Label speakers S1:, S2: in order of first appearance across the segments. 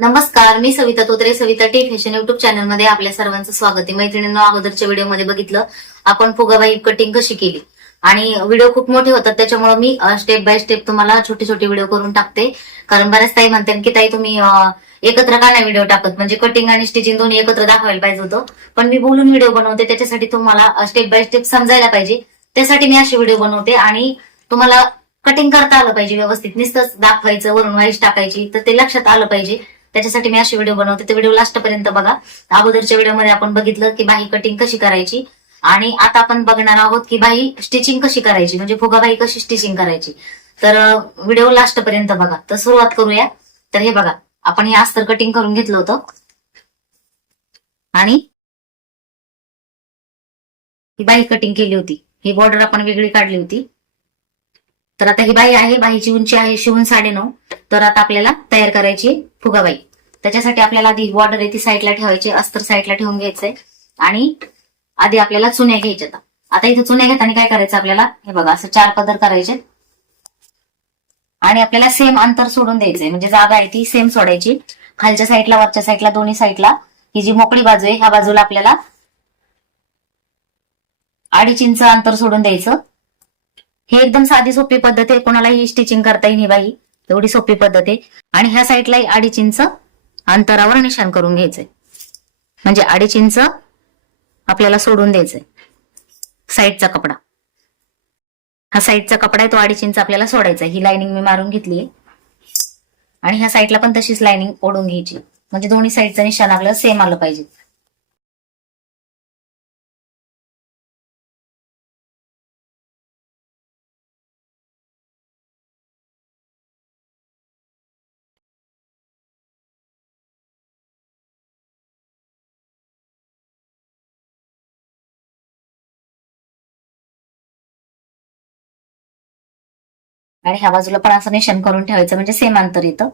S1: नमस्कार मी Savita Totre Savita T fashion YouTube चॅनलमध्ये आपल्या सर्वांचं स्वागत. आहे मैत्रिणींनो अगोदरच्या व्हिडिओमध्ये बघितलं आपण फुगाबाई कटिंग कशी केली? आणि व्हिडिओ खूप मोठे होतात त्याच्यामुळे मी स्टेप बाय स्टेप तुम्हाला छोटे छोटे व्हिडिओ करून टाकते. कारण बऱ्याच ताई म्हणतात की ताई तुम्ही एकत्र का नाही व्हिडिओ टाकत? म्हणजे कटिंग आणि स्टिचिंग दोन्ही एकत्र दाखवायला पाहिजे होतं. पण मी बोलून व्हिडिओ बनवते त्याच्यासाठी तुम्हाला स्टेप बाय स्टेप समजायला पाहिजे. त्यासाठी मी अशी व्हिडिओ बनवते आणि तुम्हाला कटिंग करता आलं पाहिजे व्यवस्थित. नुसतंच दाखवायचं वरून वाईस टाकायची तर ते लक्षात आलं पाहिजे. त्याच्यासाठी मी असे व्हिडिओ बनवते. ते व्हिडिओ लास्टपर्यंत बघा. अगोदरच्या व्हिडिओमध्ये आपण बघितलं की बाही कटिंग कशी करायची आणि आता आपण बघणार आहोत की बाही स्टिचिंग कशी करायची. म्हणजे फुगाबाई कशी स्टिचिंग करायची. तर व्हिडिओ लास्टपर्यंत बघा. तर सुरुवात करूया. तर हे बघा. आपण हे अस्तर कटिंग करून घेतलं होतं. आणि ही बाही कटिंग केली होती. ही बॉर्डर आपण वेगळी काढली होती. तर आता ही बाई आहे बाईची उंची आहे शिवून साडेनऊ. तर आता आपल्याला तयार करायची फुगाबाई. त्याच्यासाठी आपल्याला आधी बॉर्डर आहे ती साईडला ठेवायची अस्तर साईडला ठेवून घ्यायचंय. आणि आधी आपल्याला चुन्या घ्यायच्या आता. आता इथे चुन्या घेताना काय करायचं आपल्याला? हे बघा असं चार पदर करायचे. आणि आपल्याला सेम अंतर सोडून द्यायचंय. म्हणजे जागा आहे ती सेम सोडायची. खालच्या साईडला वरच्या साईडला दोन्ही साईडला ही जी मोकळी बाजू आहे ह्या बाजूला आपल्याला अडीच इंच अंतर सोडून द्यायचं. ही एकदम साधी सोपी पद्धत आहे. कोणालाही स्टिचिंग करता येईल ही बाई. एवढी सोपी पद्धत आहे. आणि ह्या साईडलाही अडीच इंच अंतरावर निशाण करून घ्यायचंय. म्हणजे अडीच इंच आपल्याला सोडून द्यायचंय. साईडचा कपडा. हा साईडचा कपडा आहे तो अडीच इंच आपल्याला सोडायचा ही लाइनिंग मी मारून घेतली आणि ह्या साईडला पण तशीच लाइनिंग ओढून घ्यायची. म्हणजे दोन्ही साईडचं निशाण आपल्याला सेम आलं पाहिजे. आणि ह्या बाजूला पण असं निशाण करून ठेवायचं म्हणजे सेम अंतर येतं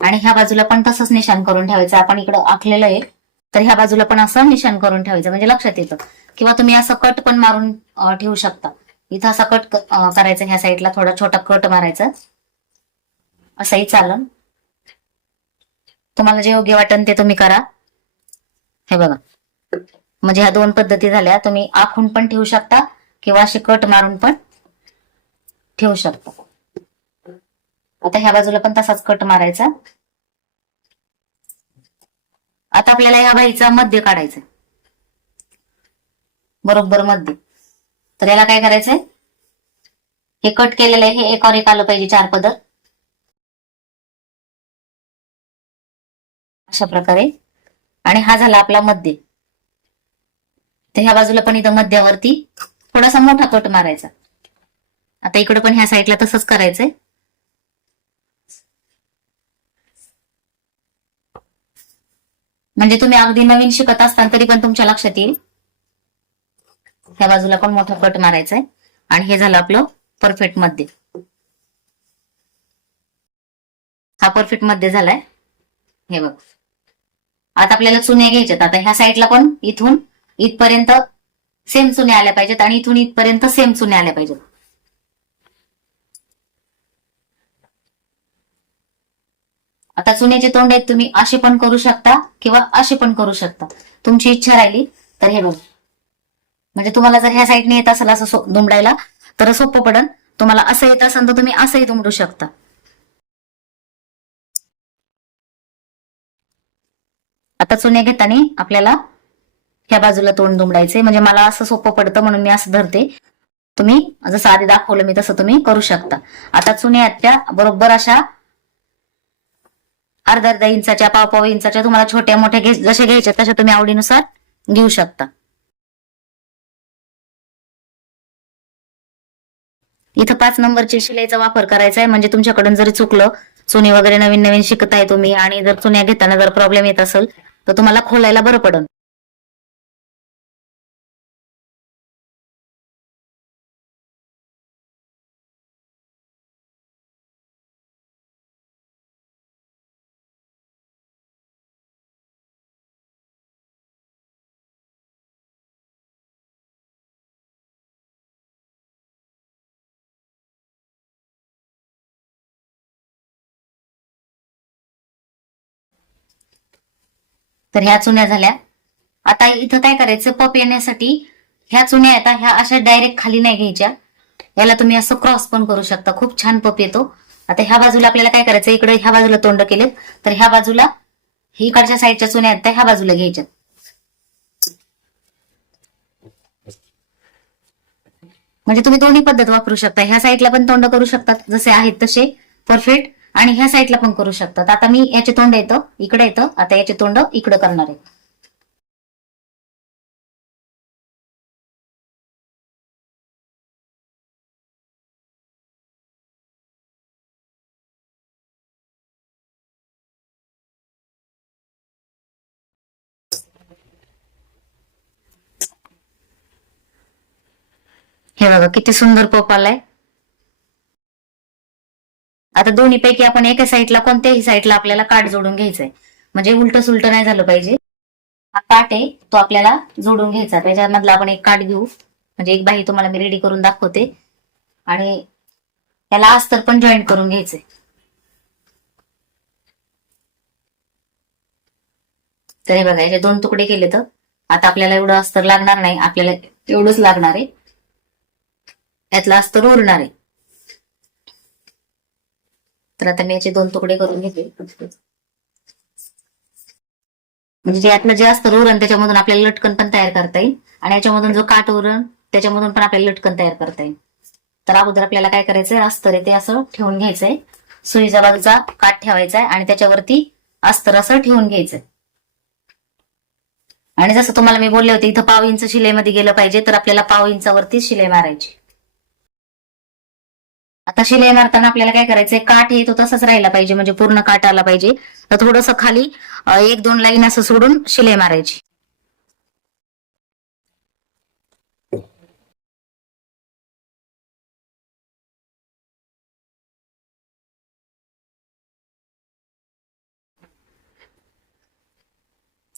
S1: आणि ह्या बाजूला पण तसंच निशाण करून ठेवायचं. आपण इकडं आखलेलं आहे तर ह्या बाजूला पण असं निशाण करून ठेवायचं म्हणजे लक्षात येतं. किंवा तुम्ही असं कट पण मारून ठेवू शकता. इथं असा कट करायचा ह्या साईडला थोडा छोटा कट मारायचा. असंही चालन. तुम्हाला जे योग्य वाटेल ते तुम्ही करा. हे बघा. म्हणजे ह्या दोन पद्धती झाल्या. तुम्ही आखून पण ठेवू शकता किंवा असे कट मारून पण ठेवू शकतो. आता ह्या बाजूला पण तसाच कट मारायचा. आता आपल्याला या बाईचा मध्य काढायचा बरोबर मध्य. तर याला काय करायचंय? हे कट केलेलं आहे हे एकावर एक आलं पाहिजे चार पदर अशा प्रकारे. आणि हा झाला आपला मध्य. तर ह्या बाजूला पण इथं मध्यावरती थोडासा मोठा कट मारायचा. आता इकडे पण ह्या साईडला तसंच करायचंय. म्हणजे तुम्ही अगदी नवीन शिकत असताना तरी पण तुमच्या लक्षात येईल. ह्या बाजूला पण मोठा कट मारायचा आहे आणि हे झालं आपलं परफेक्टमध्ये. हा परफेक्टमध्ये झालाय. हे बघ. आता आपल्याला चुन्या घ्यायच्यात. आता ह्या साईडला पण इथून इथपर्यंत सेम चुन्या आल्या पाहिजेत आणि इथून इथपर्यंत सेम चुन्या आल्या पाहिजेत. आता चुन्याचे तोंड आहेत तुम्ही असे पण करू शकता किंवा असे पण करू शकता. तुमची इच्छा राहिली तर हे बघ. म्हणजे तुम्हाला जर ह्या साईडने येत असेल असं दुमडायला तर सोपं पडन. तुम्हाला असं येत असेल तर तुम्ही असंही दुमडू शकता. आता चुन्या घेताना आपल्याला ह्या बाजूला तोंड दुमडायचे म्हणजे मला असं सोपं पडतं म्हणून मी असं धरते. तुम्ही जसं आधी दाखवलं मी तसं तुम्ही करू शकता. आता चुन्या आहेत त्या बरोबर अशा अर्धा अर्धा इंचाच्या पाव पाव इंचाच्या तुम्हाला छोट्या मोठ्या जसे जशा घ्यायच्या तशा तुम्ही आवडीनुसार घेऊ शकता. इथं पाच नंबरची शिलाईचा वापर करायचा आहे. म्हणजे तुमच्याकडून जरी चुकलं चुनी वगैरे नवीन नवीन शिकताय तुम्ही आणि जर चुन्या घेताना जर प्रॉब्लेम येत असेल तर तुम्हाला खोलायला बरं पडन. तर ह्या चुन्या झाल्या. आता इथं काय करायचं? पप येण्यासाठी ह्या चुन्या येतात ह्या अशा डायरेक्ट खाली नाही घ्यायच्या. याला तुम्ही असं क्रॉस पण करू शकता. खूप छान पप येतो. आता ह्या बाजूला आपल्याला काय करायचं? इकडे ह्या बाजूला तोंड केलेत. तर ह्या बाजूला इकडच्या साईडच्या चुन्या आहेत त्या ह्या बाजूला घ्यायच्या म्हणजे तुम्ही दोन्ही पद्धत वापरू शकता. ह्या साईडला पण तोंड करू शकतात. जसे आहेत तसे. परफेक्ट आणि ह्या साईडला पण करू शकतात. आता मी याचे तोंड येतं इकडे येतं आता याचे तोंड इकडे करणार आहे. हे बघा किती सुंदर पोप आलाय. आता दोन्ही पैकी आपण एका साईडला कोणत्याही साईडला आपल्याला काठ जोडून घ्यायचंय. म्हणजे उलट सुलट नाही झालं पाहिजे. हा काठ आहे तो आपल्याला जोडून घ्यायचा. त्याच्यामधला आपण एक काठ घेऊ. म्हणजे एक बाही तुम्हाला मी रेडी करून दाखवते. आणि त्याला अस्तर पण जॉईन करून घ्यायचंय. तर हे बघा याचे दोन तुकडे केले तर. आता आपल्याला एवढं अस्तर लागणार नाही. आपल्याला एवढंच लागणार आहे. यातला अस्तर उरणार आहे. तर आता मी याचे दोन तुकडे करून घेते. म्हणजे जे यातलं जे अस्तर उरण त्याच्यामधून आपल्याला लटकन पण तयार करता येईल. आणि याच्यामधून जो काट उरण त्याच्यामधून पण आपल्याला लटकन तयार करता येईल. तर अगोदर आपल्याला काय करायचंय अस्तर ते असं ठेवून घ्यायचंय. सुईच्या बाजूचा काठ ठेवायचा आहे आणि त्याच्यावरती अस्तर असं ठेवून घ्यायचंय. आणि जसं तुम्हाला मी बोलले होते इथं पाव इंच शिलाईमध्ये गेलं पाहिजे तर आपल्याला पाव इंचावरती शिलाई मारायची. आता शिलाई मारताना आपल्याला काय करायचंय? काठ हे तो तसाच राहिला पाहिजे म्हणजे पूर्ण काठ आला पाहिजे. तर थोडस खाली एक दोन लाईन असं सोडून शिलाई मारायची.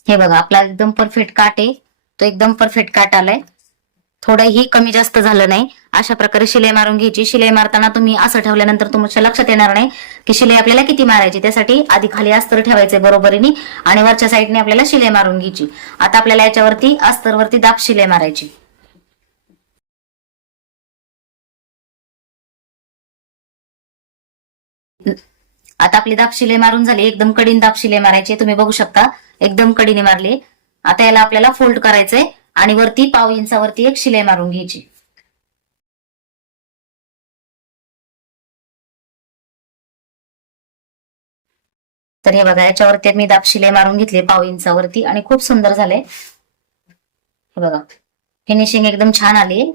S1: हे बघा आपला एकदम परफेक्ट काट आहे. तो एकदम परफेक्ट काट आलाय. थोडंही कमी जास्त झालं नाही. अशा प्रकारे शिलाई मारून घ्यायची. शिलाई मारताना तुम्ही असं ठेवल्यानंतर तुमच्या लक्षात येणार नाही की शिलाई आपल्याला किती मारायची. त्यासाठी आधी खाली अस्तर ठेवायचे बरोबरीने आणि वरच्या साईडने आपल्याला शिलाई मारून घ्यायची. आता आपल्याला याच्यावरती अस्तरवरती दाब शिलाई मारायची. आता आपली दाब शिलाई मारून झाली. एकदम कडीन दाब शिलाई मारायची. तुम्ही बघू शकता. एकदम कडीने मारली. आता याला आपल्याला फोल्ड करायचंय. आणि वरती पाव इंचावरती एक शिलाई मारून घ्यायची. तर हे बघा याच्यावरती मी दाब शिलाई मारून घेतली पाव इंचावरती आणि खूप सुंदर झाले हे बघा फिनिशिंग एकदम छान आली.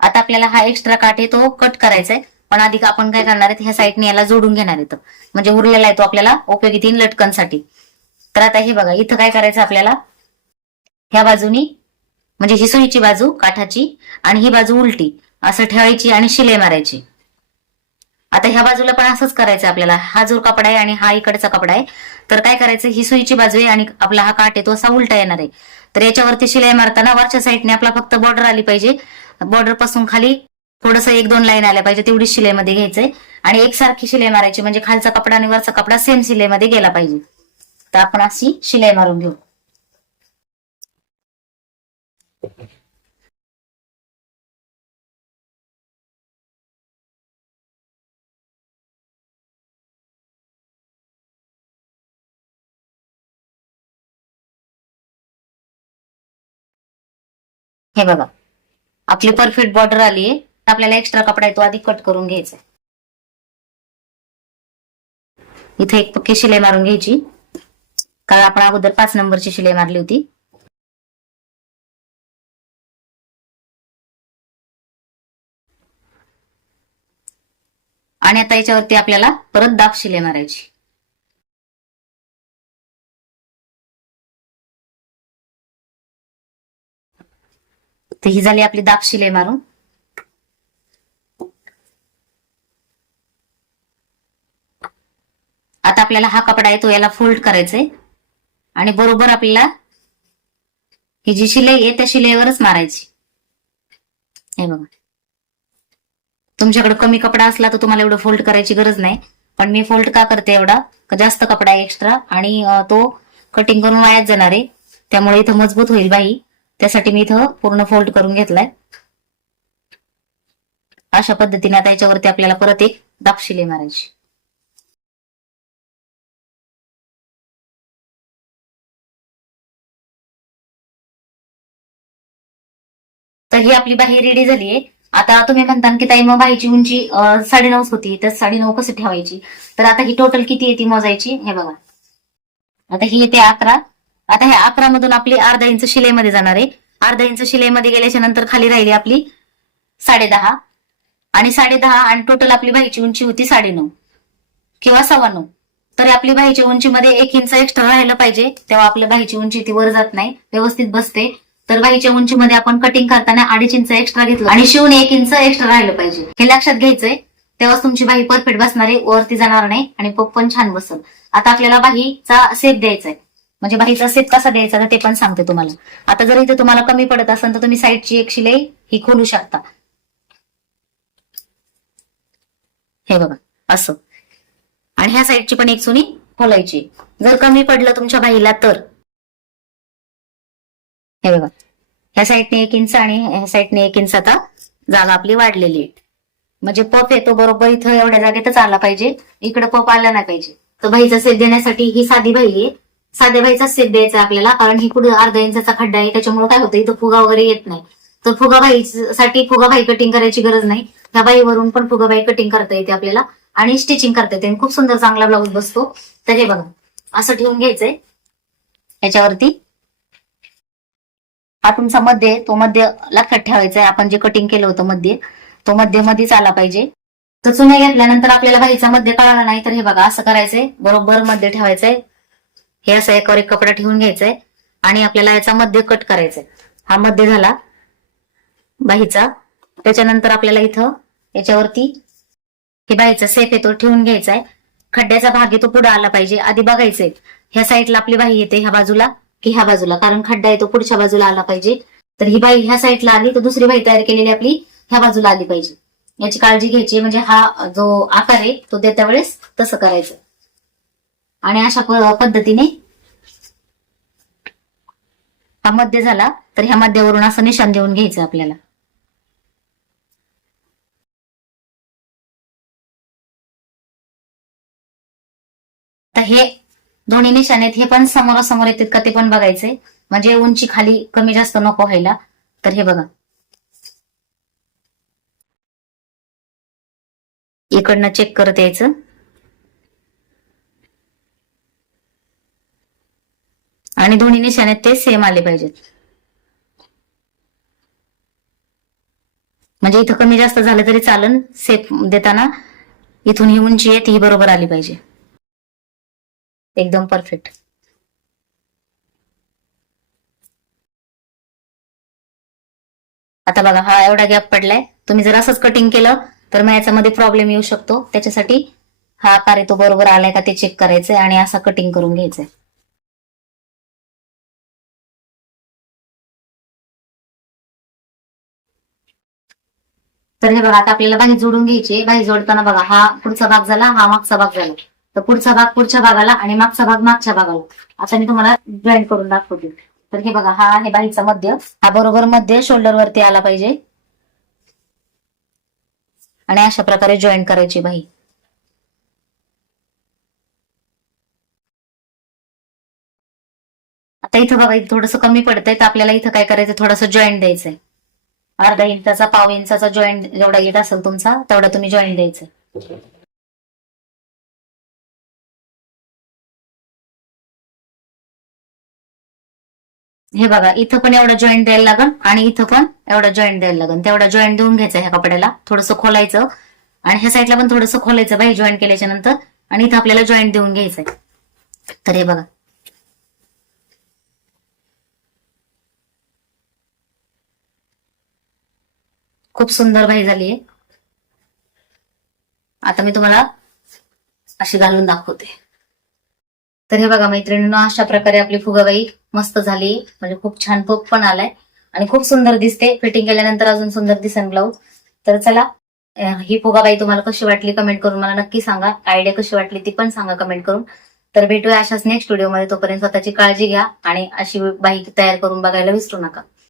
S1: आता आपल्याला हा एक्स्ट्रा काठ आहे तो कट करायचा आहे पण आधी आपण काय करणार आहेत ह्या साईडने याला जोडून घेणार आहेत. म्हणजे उरलेला आहे तो आपल्याला उपयोगी तीन लटकनसाठी. तर आता हे बघा इथं काय करायचं आपल्याला? ह्या बाजूनी म्हणजे ही सुईची बाजू काठाची आणि ही बाजू उलटी. असं ठेवायची आणि शिलाई मारायची. आता ह्या बाजूला पण असंच करायचं आपल्याला. हा जो कपडा आहे आणि हा इकडचा कपडा आहे तर काय करायचं? ही सुईची बाजू आहे आणि आपला हा काठ आहे तो असा उलटा येणार आहे. तर याच्यावरती शिलाई मारताना वरच्या साईडने आपला फक्त बॉर्डर आली पाहिजे. बॉर्डरपासून खाली थोडस एक दोन लाईन आल्या पाहिजे तेवढी शिलाईमध्ये घ्यायचंय. आणि एकसारखी शिलाई मारायची म्हणजे खालचा कपडा आणि वरचा कपडा सेम शिलाईमध्ये गेला पाहिजे. तर आपण अशी शिलाई मारून घेऊ. हे बघा. आपली परफेक्ट बॉर्डर आली तर आपल्याला एक्स्ट्रा कपडा आहे तो आधी कट करून घ्यायचा इथे एक पक्की शिलाई मारून घ्यायची. कारण आपण अगोदर पाच नंबरची शिलाई मारली होती. आणि आता याच्यावरती आपल्याला परत दाब शिलाई मारायची. तर ही झाली आपली दाब शिलाई मारून. आता आपल्याला हा कपडा आहे तो याला फोल्ड करायचा आहे आणि बरोबर आपल्याला ही जी शिलाई आहे त्या शिलाईवरच मारायची. हे बघा. तुमच्याकडे कमी कपडा असला तर तुम्हाला एवढं फोल्ड करायची गरज नाही. पण मी फोल्ड का करते एवढा? का जास्त कपडा आहे एक्स्ट्रा आणि तो कटिंग करून वायात जाणार आहे. त्यामुळे इथं मजबूत होईल बाई. त्यासाठी मी इथं पूर्ण फोल्ड करून घेतलाय. अशा पद्धतीने आता याच्यावरती आपल्याला परत एक दापशिले मारायची तर ही आपली बाही रेडी झालीये. आता तुम्ही म्हणता की ताई मग बाईची उंची साडेनऊच होती. तर साडेनऊ कसं ठेवायची? तर आता ही टोटल किती येते मोजायची? हे बघा. आता ही येते अकरा. आता ह्या अकरा मधून आपली अर्धा इंच शिलाईमध्ये जाणार आहे. अर्धा इंच शिलाईमध्ये गेल्याच्यानंतर खाली राहिली आपली साडेदहा. आणि साडेदहा आणि टोटल आपली बाईची उंची होती साडे नऊ किंवा सव्वा नऊ तरी आपली बाईच्या उंचीमध्ये एक इंच एक्स्ट्रा राहायला पाहिजे. तेव्हा आपल्या बाईची उंची ती वर जात नाही. व्यवस्थित बसते. तर बाईच्या उंचीमध्ये आपण कटिंग करताना अडीच इंच एक्स्ट्रा घेतलं. आणि शिवून एक इंच एक्स्ट्रा राहिलं पाहिजे. हे लक्षात घ्यायचंय. तेव्हाच तुमची बाही परफेक्ट बसणार आहे. वरती जाणार नाही. आणि पप्पन पण छान बसल. आता आपल्याला बाहीचा सेप द्यायचा आहे म्हणजे बाहेरचा सेप कसा द्यायचा ते पण सांगते तुम्हाला. आता जर इथे तुम्हाला कमी पडत असेल तर तुम्ही साईडची एक शिलाई ही खोलू शकता. हे बघा असं. आणि ह्या साईडची पण एक चुनी खोलायची. जर कमी पडलं तुमच्या बाईला तर. हे बघा ह्या साईडने एक इंच आणि ह्या साईडने एक इंच आता जागा आपली वाढलेली आहे. म्हणजे पप आहे तो बरोबर इथं एवढ्या जागेतच आला पाहिजे. इकडे पप आला नाही पाहिजे. तर बाईचा सेप देण्यासाठी ही साधी बाई आहे. साध्या बाईचा सेप द्यायचा आपल्याला कारण ही पुढे अर्धा इंचा खड्डा आहे त्याच्यामुळे काय होतं इथं फुगा वगैरे येत नाही. तर फुगा फुगाबाई फुगा कटिंग करायची गरज नाही. त्या बाईवरून पण फुगा कटिंग करता येते आपल्याला आणि स्टिचिंग करता येते. आणि खूप सुंदर चांगला ब्लाऊज बसतो. तर हे बघा असं ठेवून घ्यायचंय. याच्यावरती हा तुमचा मध्य तो मध्य लक्षात ठेवायचा आहे आपण जे कटिंग केलं होतं मध्य तो मध्य मध्येच आला पाहिजे. तर चुन्या घेतल्यानंतर आपल्याला बाईचा मध्य कळाला नाही तर हे बघा असं करायचंय. बरोबर मध्य ठेवायचंय. हे असं एकावर एक कपडा ठेवून आहे आणि आपल्याला याचा मध्य कट करायचंय. हा मध्य झाला. बाईचा त्याच्यानंतर आपल्याला इथं याच्यावरती हे बाईचा सेफ येतो ठेवून घ्यायचा आहे खड्ड्याचा भाग आहे तो पुढे आला पाहिजे. आधी बघायचंय. ह्या साईडला आपली बाई येते ह्या बाजूला की ह्या बाजूला. कारण खड्डा येतो पुढच्या बाजूला आला पाहिजे. तर ही बाई ह्या साईडला आली तर दुसरी बाई तयार केलेली आपली ह्या बाजूला आली पाहिजे. याची काळजी घ्यायची. म्हणजे हा जो आकार आहे तो देत्या वेळेस तसं करायचं. आणि अशा पद्धतीने हा मध्य झाला तर ह्या मध्यावरून असं निशाण देऊन घ्यायचं आपल्याला. तर हे दोन्ही निशाण आहेत हे पण समोरासमोर येतात का ते पण बघायचंय. म्हणजे उंची खाली कमी जास्त नको व्हायला. तर हे बघा. इकडनं चेक करत यायचं. आणि दोन्ही निशाणे ते सेम आले पाहिजेत. म्हणजे इथं कमी जास्त झालं तरी चालन सेप देताना. इथून ही उंची आहे ती बरोबर आली पाहिजे. एकदम परफेक्ट आता बघा हा एवढा गॅप पडलाय. तुम्ही जर असंच कटिंग केलं तर मग याच्यामध्ये प्रॉब्लेम येऊ शकतो. त्याच्यासाठी हा आकार आहे तो बरोबर आलाय का ते चेक करायचंय आणि असा कटिंग करून घ्यायचंय. तर हे बघा आता आपल्याला बाही जोडून घ्यायची बाही जोडताना बघा हा पुढचा भाग झाला हा मागचा भाग झाला. तर पुढचा भाग पुढच्या भागाला आणि मागचा भाग मागच्या भागाला. आता मी तुम्हाला जॉईन करून दाखवते. तर हे बघा हा आहे बाईचा मध्य. हा बरोबर मध्य शोल्डर वरती आला पाहिजे. आणि अशा प्रकारे जॉईन करायची बाई. आता इथं बघा इथं थोडंसं कमी पडतंय तर आपल्याला इथं काय करायचं थोडंसं जॉईंट द्यायचंय. अर्धा इंचाचा पाव इंचाचा जॉईंट जेवढा येत असेल तुमचा तेवढा तुम्ही जॉईंट द्यायचं. हे बघा इथं पण एवढा जॉईंट द्यायला लागन आणि इथं पण एवढा जॉईंट द्यायला लागन. तेवढा जॉईंट देऊन घ्यायचा ह्या कपड्याला. थोडंसं खोलायचं आणि ह्या साईडला पण थोडंसं खोलायचं बाई जॉईंट केल्याच्यानंतर आणि इथं आपल्याला जॉईंट देऊन घ्यायचंय. तर हे बघा खूप सुंदर बाई झालीये आता मी तुम्हाला अशी घालून दाखवते. तर हे बघा मैत्रिणींना अशा प्रकारे आपली फुगाबाई मस्त झाली. म्हणजे खूप छान पोप पण आलाय. आणि खूप सुंदर दिसते. फिटिंग केल्यानंतर अजून सुंदर दिसेल ब्लाऊज तर चला ही फुगाबाई तुम्हाला कशी वाटली कमेंट करून मला नक्की सांगा. आयडिया कशी वाटली ती पण सांगा कमेंट करून. तर भेटूया अशाच नेक्स्ट व्हिडिओमध्ये तोपर्यंत स्वतःची काळजी घ्या आणि अशी बाईक तयार करून बघायला विसरू नका.